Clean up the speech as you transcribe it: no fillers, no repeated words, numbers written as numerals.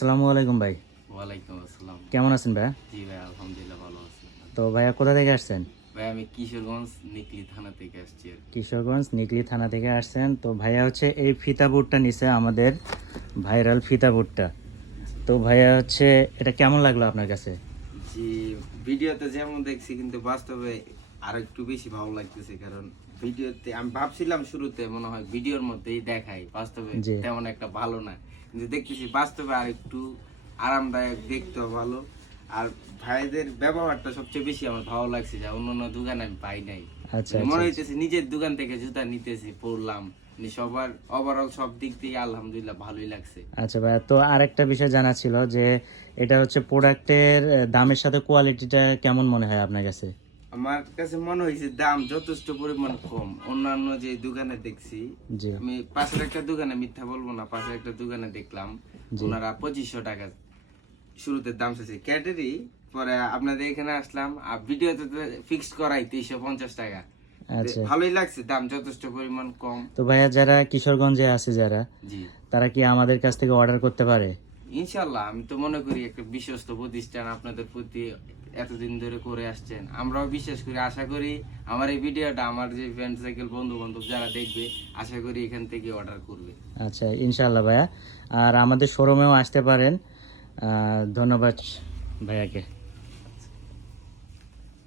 আসসালামু আলাইকুম ভাই। ওয়ালাইকুম আসসালাম। কেমন আছেন ভাইয়া? জি ভাই, আলহামদুলিল্লাহ ভালো আছি। তো ভাইয়া কোথা থেকে আসছেন? ভাই আমি কিশোরগঞ্জ নিকলি থানা থেকে আসছি আর কি। কিশোরগঞ্জ নিকলি থানা থেকে আসছেন। তো ভাইয়া হচ্ছে এই ফিতা বুটটা নিছে, আমাদের ভাইরাল ফিতা বুটটা। তো ভাইয়া হচ্ছে এটা কেমন লাগলো আপনার কাছে? জি, ভিডিওতে যেমন দেখছি কিন্তু বাস্তবে আর একটু বেশি ভালো লাগতেছে, কারণ ভিডিওতে আমি ভাবছিলাম শুরুতে মনে হয় ভিডিওর মধ্যেই দেখাই, বাস্তবে জি। তেমন একটা ভালো না, কিন্তু দেখতেছি বাস্তবে আর একটু আরামদায়ক, দেখতেও ভালো। আর ভাইদের ব্যবহারটা সবচেয়ে বেশি আমার ভালো লাগছে, যা অন্য দোকানে আমি পাই নাই। আচ্ছা মানে আচ্ছা মনে আচ্ছা। হইতেছে নিজের দোকান থেকে জুতা নিতেছি, পরলাম, মানে সবার ওভারঅল সব দিক থেকে আলহামদুলিল্লাহ ভালোই লাগছে। আচ্ছা ভাইয়া, তো আরেকটা বিষয় জানা ছিল যে এটা হচ্ছে প্রোডাক্টের দামের সাথে কোয়ালিটিটা কেমন মনে হয় আপনার কাছে? আমার কাছে মনে হয়েছে দাম যথেষ্ট পরিমাণ কম। অন্যান্য যে দোকানে দেখছি, জি আমি পাশের একটা দোকানে, মিথ্যা বলবো না, পাশের একটা দোকানে দেখলাম জি। ওনারা 2500 টাকা শুরুতে দাম চাইছে ক্যাটারি। পরে আপনাদের এখানে আসলাম, আর ভিডিওতে ফিক্সড করাই 350 টাকা। আচ্ছা। ভালোই লাগছে, দাম যথেষ্ট পরিমাণ কম। তো ভাইয়া যারা কিশোরগঞ্জে আছে যারা, জি, তারা কি আমাদের কাছ থেকে অর্ডার করতে পারে? ইনশাল্লাহ আমি তো মনে করি একটা বিশ্বস্ত প্রতিষ্ঠান আপনাদের প্রতি এতদিন ধরে করে আসছেন, আমরাও বিশ্বাস করি। আশা করি আমার এই ভিডিওটা আমার যে ফ্রেন্ড সার্কেল, বন্ধু বান্ধব যারা দেখবে, আশা করি এখান থেকে অর্ডার করবে। আচ্ছা, ইনশাআল্লাহ ভাইয়া। আর আমাদের শোরুমেও আসতে পারেন। ধন্যবাদ ভাইয়াকে।